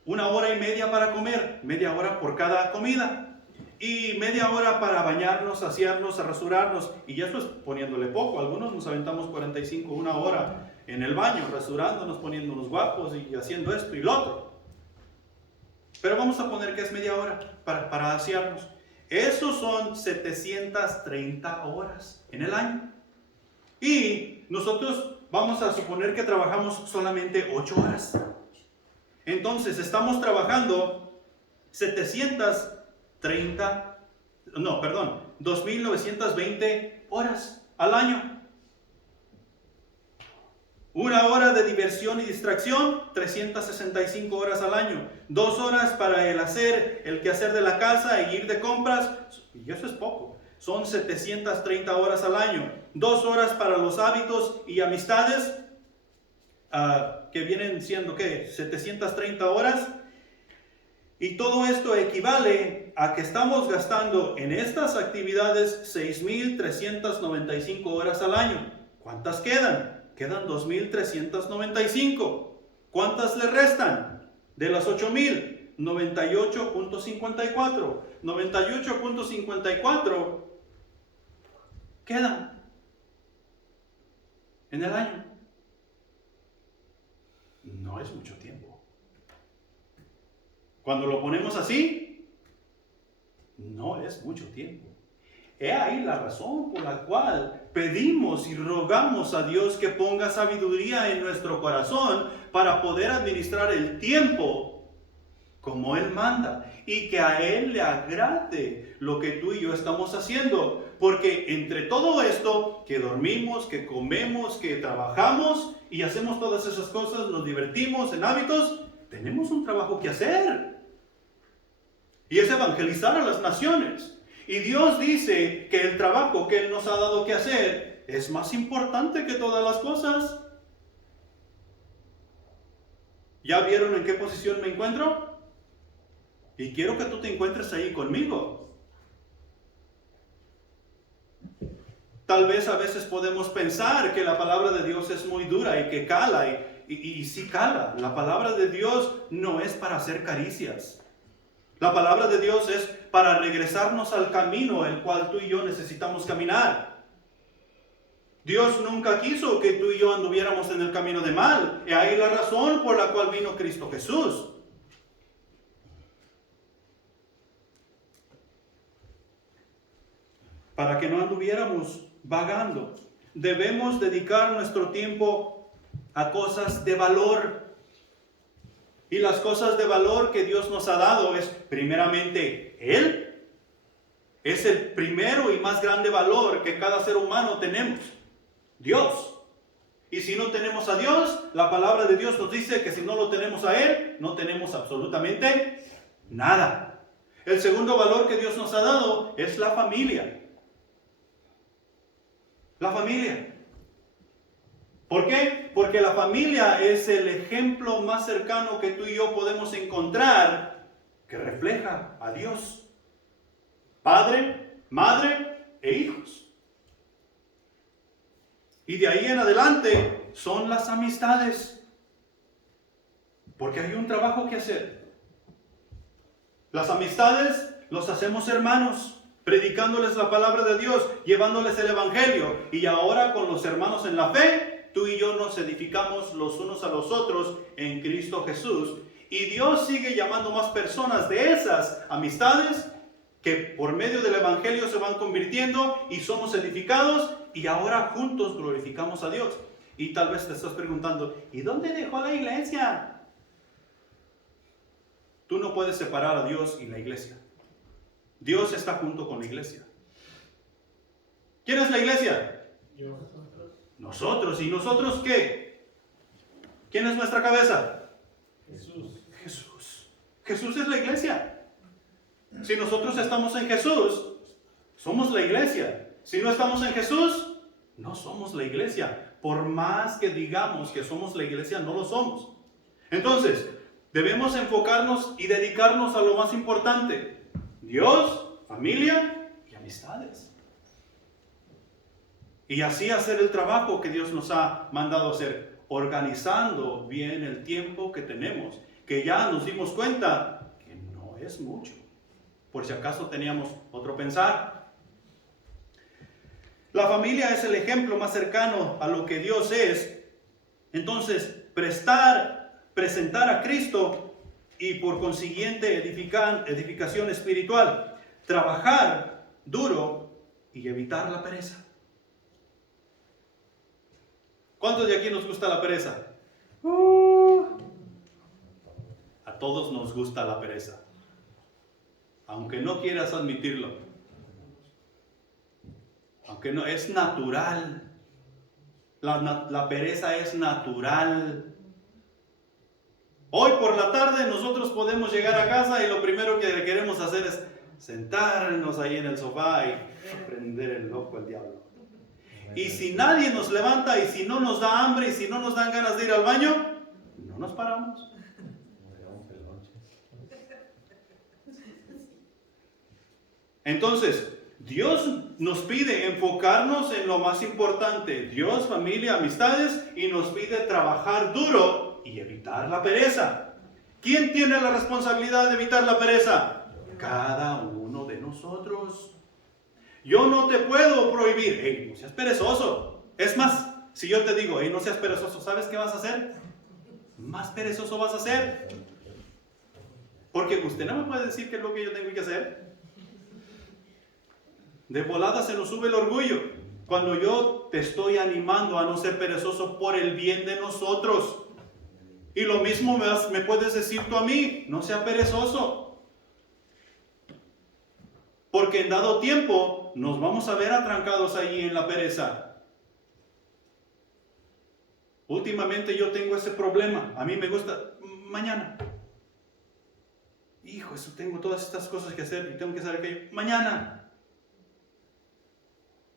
1 hora y media para comer, media hora por cada comida, y media hora para bañarnos, asearnos, rasurarnos, y eso es poniéndole poco. Algunos nos aventamos 45, 1 hora en el baño, rasurándonos, poniéndonos guapos y haciendo esto y lo otro. Pero vamos a poner que es media hora para asearnos. Esos son 730 horas en el año. Y nosotros vamos a suponer que trabajamos solamente 8 horas. Entonces estamos trabajando 2,920 horas al año. 1 hora de diversión y distracción, 365 horas al año. 2 horas para el quehacer de la casa e ir de compras, y eso es poco. Son 730 horas al año. 2 horas para los hábitos y amistades, que vienen siendo, ¿qué? 730 horas. Y todo esto equivale a que estamos gastando en estas actividades 6,395 horas al año. ¿Cuántas quedan? Quedan 2,395. ¿Cuántas le restan? De las 8,000, 98.54. 98.54 quedan en el año. No es mucho tiempo. Cuando lo ponemos así, no es mucho tiempo. He ahí la razón por la cual pedimos y rogamos a Dios que ponga sabiduría en nuestro corazón para poder administrar el tiempo como Él manda, y que a Él le agrade lo que tú y yo estamos haciendo. Porque entre todo esto, que dormimos, que comemos, que trabajamos y hacemos todas esas cosas, nos divertimos en hábitos, tenemos un trabajo que hacer. Y es evangelizar a las naciones. Y Dios dice que el trabajo que Él nos ha dado que hacer es más importante que todas las cosas. ¿Ya vieron en qué posición me encuentro? Y quiero que tú te encuentres ahí conmigo. Tal vez a veces podemos pensar que la palabra de Dios es muy dura y que cala, y sí cala. La palabra de Dios no es para hacer caricias. La palabra de Dios es para regresarnos al camino el cual tú y yo necesitamos caminar. Dios nunca quiso que tú y yo anduviéramos en el camino de mal. Y ahí la razón por la cual vino Cristo Jesús. Para que no anduviéramos vagando, debemos dedicar nuestro tiempo a cosas de valor. Y las cosas de valor que Dios nos ha dado es primeramente Él. Es el primero y más grande valor que cada ser humano tenemos. Dios. Y si no tenemos a Dios, la palabra de Dios nos dice que si no lo tenemos a Él, no tenemos absolutamente nada. El segundo valor que Dios nos ha dado es la familia. La familia. ¿Por qué? Porque la familia es el ejemplo más cercano que tú y yo podemos encontrar que refleja a Dios. Padre, madre e hijos. Y de ahí en adelante son las amistades. Porque hay un trabajo que hacer. Las amistades los hacemos hermanos, predicándoles la palabra de Dios, llevándoles el evangelio. Y ahora con los hermanos en la fe, tú y yo nos edificamos los unos a los otros en Cristo Jesús. Y Dios sigue llamando más personas de esas amistades que por medio del Evangelio se van convirtiendo y somos edificados y ahora juntos glorificamos a Dios. Y tal vez te estás preguntando, ¿y dónde dejó la iglesia? Tú no puedes separar a Dios y la iglesia. Dios está junto con la iglesia. ¿Quién es la iglesia? Nosotros. ¿Y nosotros qué? ¿Quién es nuestra cabeza? Jesús. Jesús es la iglesia. Si nosotros estamos en Jesús, somos la iglesia. Si no estamos en Jesús, no somos la iglesia. Por más que digamos que somos la iglesia, no lo somos. Entonces, debemos enfocarnos y dedicarnos a lo más importante: Dios, familia y amistades. Y así hacer el trabajo que Dios nos ha mandado hacer, organizando bien el tiempo que tenemos, que ya nos dimos cuenta que no es mucho. Por si acaso teníamos otro pensar. La familia es el ejemplo más cercano a lo que Dios es. Entonces, presentar a Cristo y por consiguiente edificación espiritual, trabajar duro y evitar la pereza. ¿Cuántos de aquí nos gusta la pereza? A todos nos gusta la pereza, aunque no quieras admitirlo. Aunque no, es natural. La pereza es natural. Hoy por la tarde nosotros podemos llegar a casa y lo primero que queremos hacer es sentarnos ahí en el sofá y prender el ojo al diablo. Y si nadie nos levanta, y si no nos da hambre, y si no nos dan ganas de ir al baño, no nos paramos. Entonces, Dios nos pide enfocarnos en lo más importante: Dios, familia, amistades, y nos pide trabajar duro y evitar la pereza. ¿Quién tiene la responsabilidad de evitar la pereza? Cada uno de nosotros. Yo no te puedo prohibir, hey, no seas perezoso. Es más, si yo te digo, hey, no seas perezoso, ¿sabes qué vas a hacer? Más perezoso vas a ser. Porque usted no me puede decir qué es lo que yo tengo que hacer. De volada se nos sube el orgullo cuando yo te estoy animando a no ser perezoso por el bien de nosotros. Y lo mismo me puedes decir tú a mí: no sea perezoso. Porque en dado tiempo nos vamos a ver atrancados ahí en la pereza. Últimamente yo tengo ese problema. A mí me gusta mañana. Hijo, eso tengo todas estas cosas que hacer y tengo que hacer aquello. Mañana.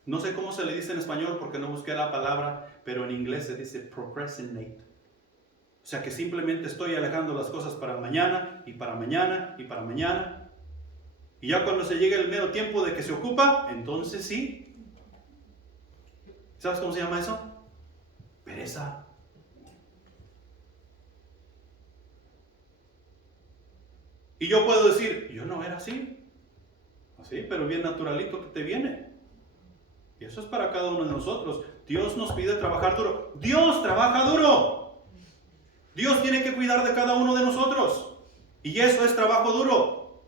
No sé cómo se le dice en español porque no busqué la palabra, pero en inglés se dice procrastinate. O sea que simplemente estoy alejando las cosas para mañana y para mañana y para mañana. Y ya cuando se llega el mero tiempo de que se ocupa, entonces sí. ¿Sabes cómo se llama eso? Pereza. Y yo puedo decir, yo no era así. Así, pero bien naturalito que te viene. Y eso es para cada uno de nosotros. Dios nos pide trabajar duro. Dios trabaja duro. Dios tiene que cuidar de cada uno de nosotros. Y eso es trabajo duro.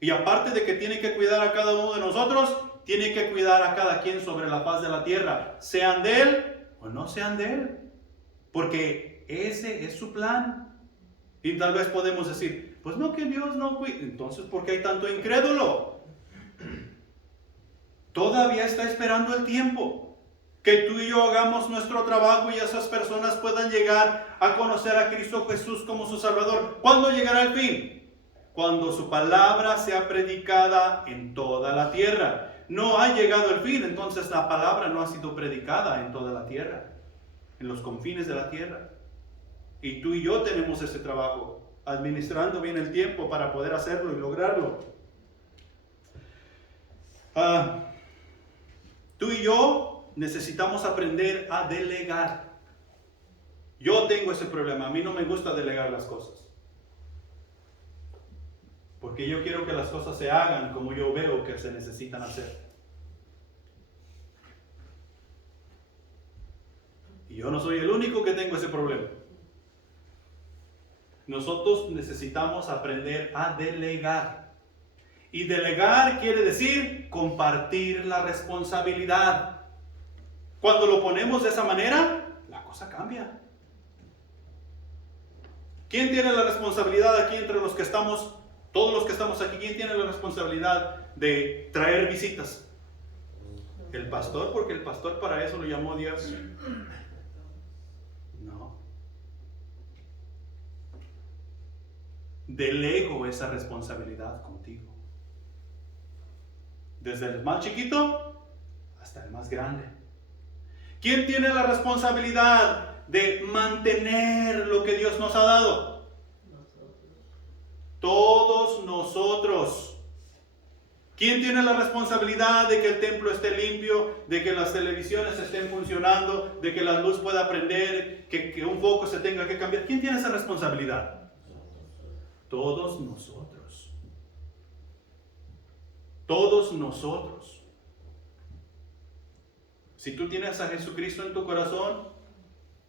Y aparte de que tiene que cuidar a cada uno de nosotros, tiene que cuidar a cada quien sobre la faz de la tierra. Sean de Él o no sean de Él. Porque ese es su plan. Y tal vez podemos decir, pues no, que Dios no cuida. Entonces, ¿por qué hay tanto incrédulo? Todavía está esperando el tiempo que tú y yo hagamos nuestro trabajo y esas personas puedan llegar a conocer a Cristo Jesús como su Salvador. ¿Cuándo llegará el fin? Cuando su palabra sea predicada en toda la tierra. No ha llegado el fin, entonces la palabra no ha sido predicada en toda la tierra, en los confines de la tierra. Y tú y yo tenemos ese trabajo, administrando bien el tiempo para poder hacerlo y lograrlo. Tú y yo necesitamos aprender a delegar. Yo tengo ese problema. A mí no me gusta delegar las cosas. Porque yo quiero que las cosas se hagan como yo veo que se necesitan hacer. Y yo no soy el único que tengo ese problema. Nosotros necesitamos aprender a delegar. Y delegar quiere decir compartir la responsabilidad. Cuando lo ponemos de esa manera, la cosa cambia. ¿Quién tiene la responsabilidad aquí entre los que estamos, todos los que estamos aquí? ¿Quién tiene la responsabilidad de traer visitas? El pastor, porque el pastor para eso lo llamó Dios. No. Delego esa responsabilidad contigo. Desde el más chiquito hasta el más grande. ¿Quién tiene la responsabilidad de mantener lo que Dios nos ha dado? Todos nosotros. ¿Quién tiene la responsabilidad de que el templo esté limpio, de que las televisiones estén funcionando, de que la luz pueda prender, que un foco se tenga que cambiar? ¿Quién tiene esa responsabilidad? Todos nosotros. Todos nosotros. Si tú tienes a Jesucristo en tu corazón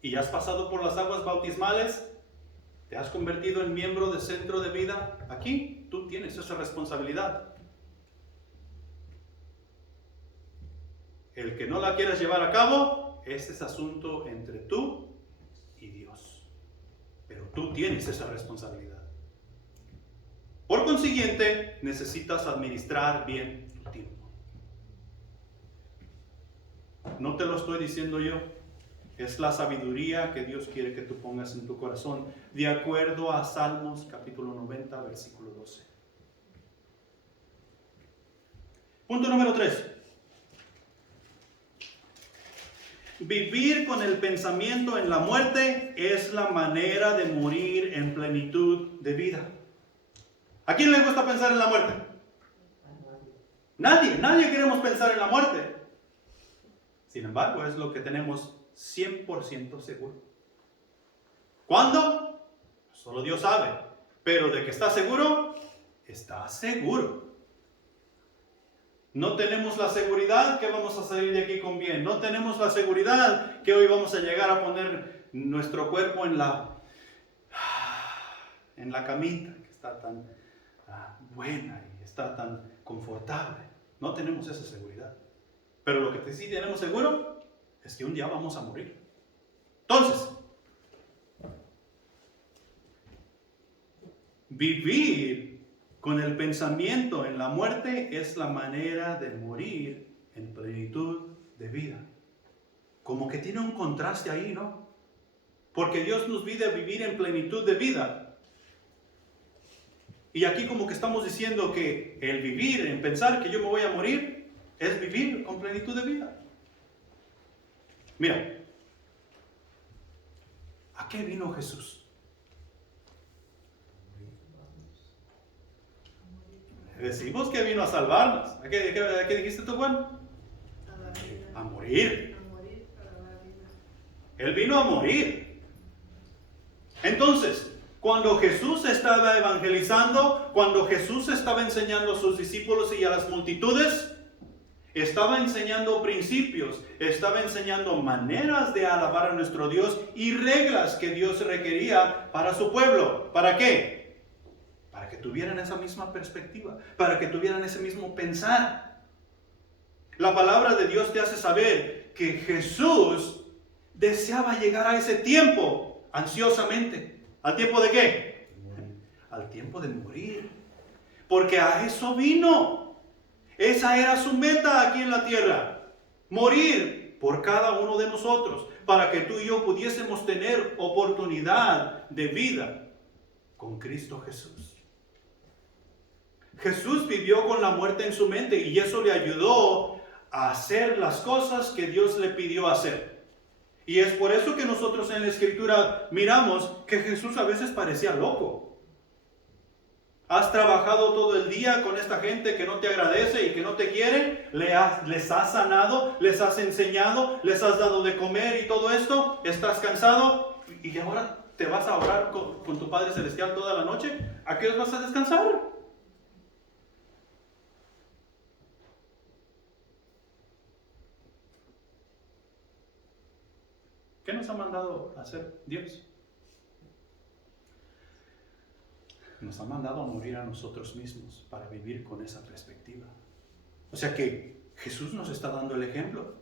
y has pasado por las aguas bautismales, te has convertido en miembro del centro de vida, aquí tú tienes esa responsabilidad. El que no la quieras llevar a cabo, ese es asunto entre tú y Dios. Pero tú tienes esa responsabilidad. Por consiguiente, necesitas administrar bien tu tiempo. No te lo estoy diciendo yo. Es la sabiduría que Dios quiere que tú pongas en tu corazón, de acuerdo a Salmos capítulo 90, versículo 12. Punto número 3. Vivir con el pensamiento en la muerte es la manera de morir en plenitud de vida. ¿A quién le gusta pensar en la muerte? Nadie queremos pensar en la muerte. Sin embargo, es lo que tenemos 100% seguro. ¿Cuándo? Solo Dios sabe. Pero de que está seguro, está seguro. No tenemos la seguridad que vamos a salir de aquí con bien. No tenemos la seguridad que hoy vamos a llegar a poner nuestro cuerpo en la camita, que está tan buena y está tan confortable. No tenemos esa seguridad. Pero lo que sí tenemos seguro es que un día vamos a morir. Entonces, vivir con el pensamiento en la muerte es la manera de morir en plenitud de vida. Como que tiene un contraste ahí, ¿no? Porque Dios nos pide vivir en plenitud de vida. Y aquí como que estamos diciendo que el vivir, en pensar que yo me voy a morir, es vivir con plenitud de vida. Mira, ¿a qué vino Jesús? Decimos que vino a salvarnos. ¿A qué dijiste tú, Juan? A morir. Él vino a morir. Entonces, cuando Jesús estaba evangelizando, cuando Jesús estaba enseñando a sus discípulos y a las multitudes, estaba enseñando principios, estaba enseñando maneras de alabar a nuestro Dios y reglas que Dios requería para su pueblo. ¿Para qué? Para que tuvieran esa misma perspectiva, para que tuvieran ese mismo pensar. La palabra de Dios te hace saber que Jesús deseaba llegar a ese tiempo ansiosamente. ¿Al tiempo de qué? Al tiempo de morir. Porque a eso vino. Esa era su meta aquí en la tierra. Morir por cada uno de nosotros, para que tú y yo pudiésemos tener oportunidad de vida con Cristo Jesús. Jesús vivió con la muerte en su mente y eso le ayudó a hacer las cosas que Dios le pidió hacer. Y es por eso que nosotros en la Escritura miramos que Jesús a veces parecía loco. Has trabajado todo el día con esta gente que no te agradece y que no te quiere, les has sanado, les has enseñado, les has dado de comer y todo esto, estás cansado y ahora te vas a orar con tu Padre Celestial toda la noche. ¿A qué hora vas a descansar? ¿Qué nos nos ha mandado a hacer Dios? Nos ha mandado a morir a nosotros mismos para vivir con esa perspectiva. O sea que Jesús nos está dando el ejemplo.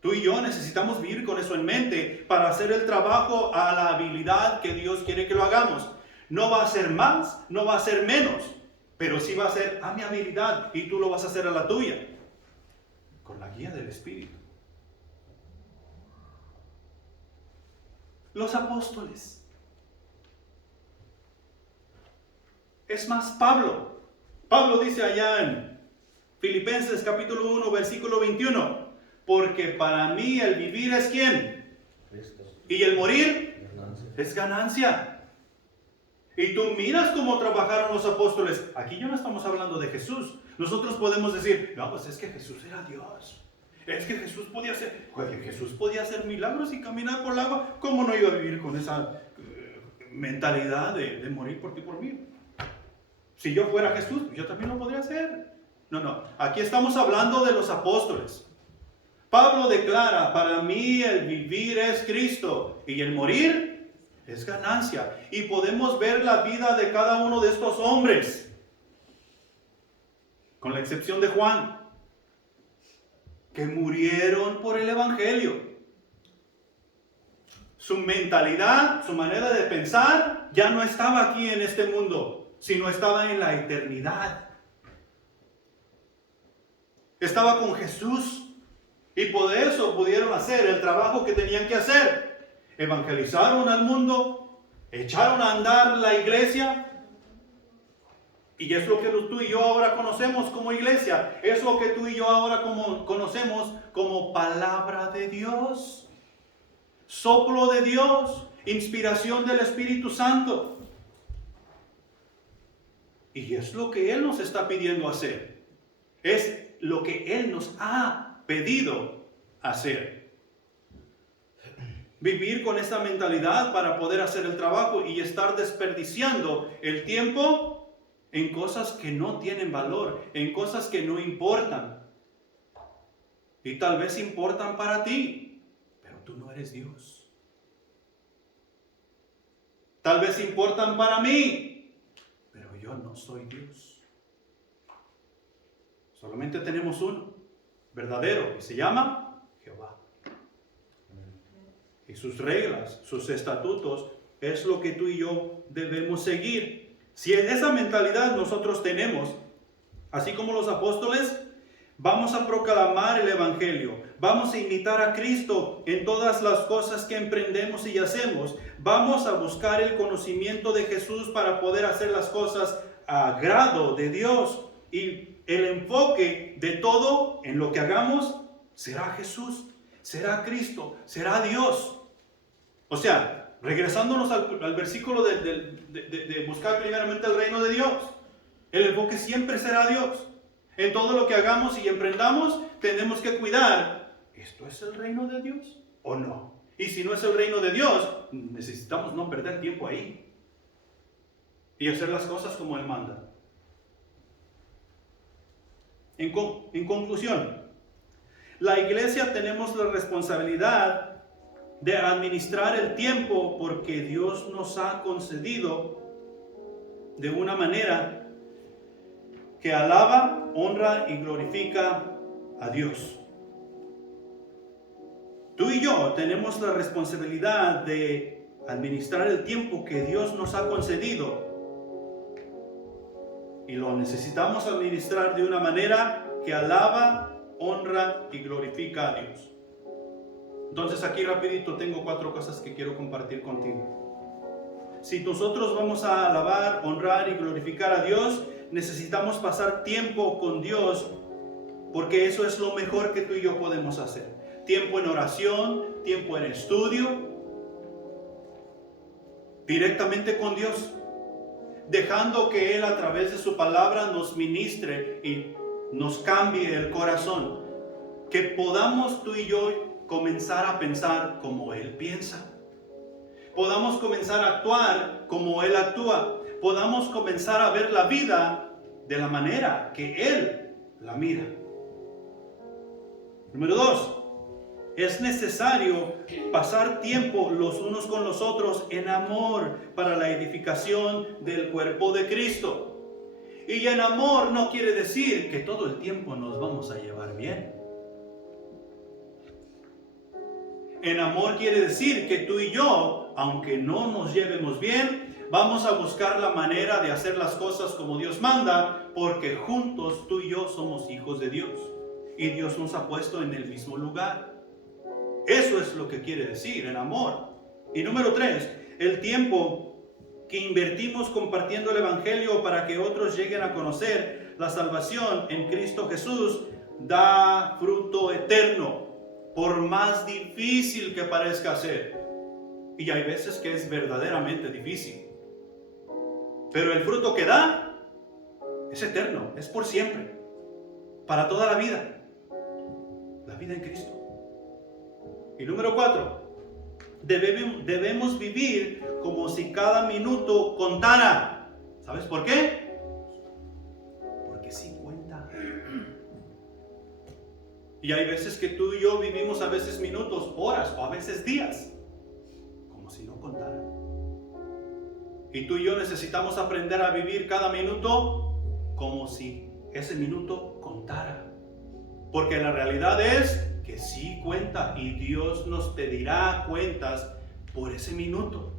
Tú y yo necesitamos vivir con eso en mente para hacer el trabajo a la habilidad que Dios quiere que lo hagamos. No va a ser más, no va a ser menos, pero sí va a ser a mi habilidad y tú lo vas a hacer a la tuya, con la guía del Espíritu. Los apóstoles. Es más, Pablo dice allá en Filipenses capítulo 1, versículo 21, porque para mí el vivir es ¿quién? Cristo. Y el morir Ganancia. es ganancia. Y tú miras cómo trabajaron los apóstoles. Aquí ya no estamos hablando de Jesús. Nosotros podemos decir, no, pues es que Jesús era Dios. Es que Jesús podía hacer milagros y caminar por el agua. ¿Cómo no iba a vivir con esa mentalidad de morir por ti y por mí? Si yo fuera Jesús, yo también lo podría hacer. No. Aquí estamos hablando de los apóstoles. Pablo declara, para mí el vivir es Cristo y el morir es ganancia. Y podemos ver la vida de cada uno de estos hombres, con la excepción de Juan, que murieron por el Evangelio. Su mentalidad, su manera de pensar, ya no estaba aquí en este mundo, sino estaba en la eternidad. Estaba con Jesús. Y por eso pudieron hacer el trabajo que tenían que hacer. Evangelizaron al mundo, echaron a andar la iglesia. Y es lo que tú y yo ahora conocemos como iglesia. Es lo que tú y yo ahora conocemos como palabra de Dios. Soplo de Dios. Inspiración del Espíritu Santo. Y es lo que Él nos está pidiendo hacer. Es lo que Él nos ha pedido hacer. Vivir con esta mentalidad para poder hacer el trabajo y estar desperdiciando el tiempo en cosas que no tienen valor, en cosas que no importan. Y tal vez importan para ti, pero tú no eres Dios. Tal vez importan para mí, pero yo no soy Dios. Solamente tenemos uno verdadero, que se llama Jehová. Y sus reglas, sus estatutos, es lo que tú y yo debemos seguir. Si esa mentalidad nosotros tenemos, así como los apóstoles, vamos a proclamar el Evangelio, vamos a imitar a Cristo en todas las cosas que emprendemos y hacemos, vamos a buscar el conocimiento de Jesús para poder hacer las cosas a grado de Dios. Y el enfoque de todo en lo que hagamos será Jesús, será Cristo, será Dios. O sea, regresándonos al versículo de buscar primeramente el reino de Dios, el enfoque siempre será Dios. En todo lo que hagamos y emprendamos, tenemos que cuidar, ¿esto es el reino de Dios o no? Y si no es el reino de Dios, necesitamos no perder tiempo ahí y hacer las cosas como Él manda. En conclusión, la iglesia tenemos la responsabilidad de administrar el tiempo porque Dios nos ha concedido de una manera que alaba, honra y glorifica a Dios. Tú y yo tenemos la responsabilidad de administrar el tiempo que Dios nos ha concedido. Y lo necesitamos administrar de una manera que alaba, honra y glorifica a Dios. Entonces aquí rapidito tengo 4 cosas que quiero compartir contigo. Si nosotros vamos a alabar, honrar y glorificar a Dios, necesitamos pasar tiempo con Dios, porque eso es lo mejor que tú y yo podemos hacer. Tiempo en oración, tiempo en estudio, directamente con Dios, dejando que Él a través de su palabra nos ministre y nos cambie el corazón. Que podamos tú y yo comenzar a pensar como Él piensa. Podamos comenzar a actuar como Él actúa. Podamos comenzar a ver la vida de la manera que Él la mira. Número 2. es necesario pasar tiempo los unos con los otros en amor para la edificación del cuerpo de Cristo. Y en amor no quiere decir que todo el tiempo nos vamos a llevar bien. En amor quiere decir que tú y yo, aunque no nos llevemos bien, vamos a buscar la manera de hacer las cosas como Dios manda, porque juntos tú y yo somos hijos de Dios. Y Dios nos ha puesto en el mismo lugar. Eso es lo que quiere decir en amor. Y número 3, el tiempo que invertimos compartiendo el Evangelio para que otros lleguen a conocer la salvación en Cristo Jesús da fruto eterno, por más difícil que parezca ser. Y hay veces que es verdaderamente difícil. Pero el fruto que da es eterno, es por siempre, para toda la vida en Cristo. Y número 4, debemos vivir como si cada minuto contara. ¿Sabes por qué? Porque sí cuenta. Y hay veces que tú y yo vivimos a veces minutos, horas o a veces días, como si no contara. Y tú y yo necesitamos aprender a vivir cada minuto como si ese minuto contara. Porque la realidad es que sí cuenta y Dios nos pedirá cuentas por ese minuto.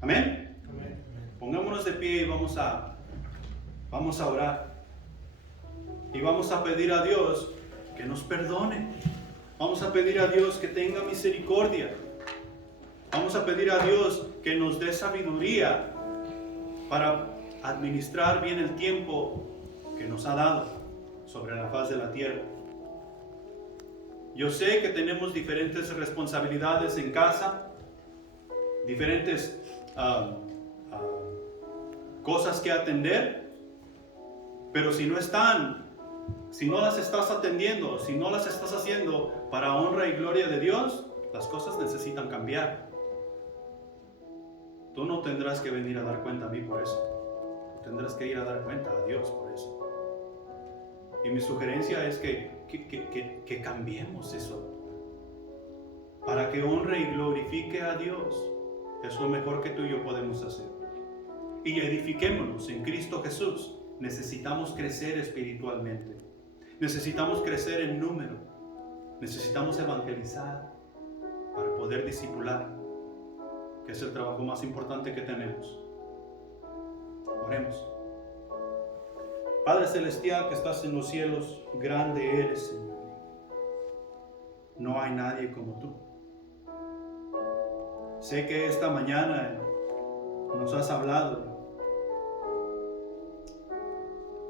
¿Amén? Amén. Pongámonos de pie y vamos a orar. Y vamos a pedir a Dios que nos perdone. Vamos a pedir a Dios que tenga misericordia. Vamos a pedir a Dios que nos dé sabiduría para administrar bien el tiempo que nos ha dado sobre la faz de la tierra. Yo sé que tenemos diferentes responsabilidades en casa, diferentes cosas que atender, pero si no las estás atendiendo, si no las estás haciendo para honra y gloria de Dios, las cosas necesitan cambiar. Tú no tendrás que venir a dar cuenta a mí por eso. Tendrás que ir a dar cuenta a Dios por eso. Y mi sugerencia es que cambiemos eso para que honre y glorifique a Dios. Es lo mejor que tú y yo podemos hacer. Y edifiquémonos en Cristo Jesús. Necesitamos crecer espiritualmente. Necesitamos crecer en número. Necesitamos evangelizar para poder discipular, que es el trabajo más importante que tenemos. Oremos. Padre Celestial que estás en los cielos, grande eres, Señor. No hay nadie como tú. Sé que esta mañana nos has hablado.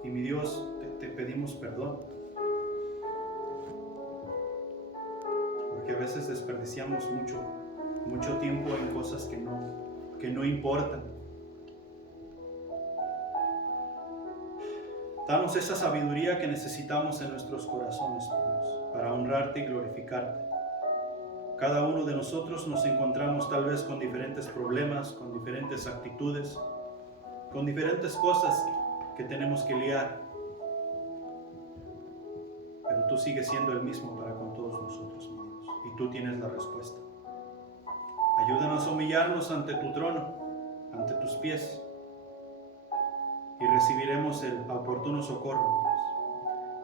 Y mi Dios, te pedimos perdón. Porque a veces desperdiciamos mucho tiempo en cosas que no importan. Danos esa sabiduría que necesitamos en nuestros corazones, Dios, para honrarte y glorificarte. Cada uno de nosotros nos encontramos tal vez con diferentes problemas, con diferentes actitudes, con diferentes cosas que tenemos que lidiar. Pero tú sigues siendo el mismo para con todos nosotros, mi Dios, y tú tienes la respuesta. Ayúdanos a humillarnos ante tu trono, ante tus pies, y recibiremos el oportuno socorro, Dios.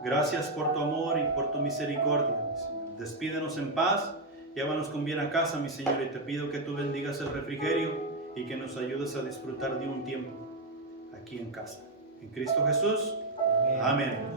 Gracias por tu amor y por tu misericordia, mi Señor. Despídenos en paz, llévanos con bien a casa, mi Señor, y te pido que tú bendigas el refrigerio y que nos ayudes a disfrutar de un tiempo aquí en casa. En Cristo Jesús, amén.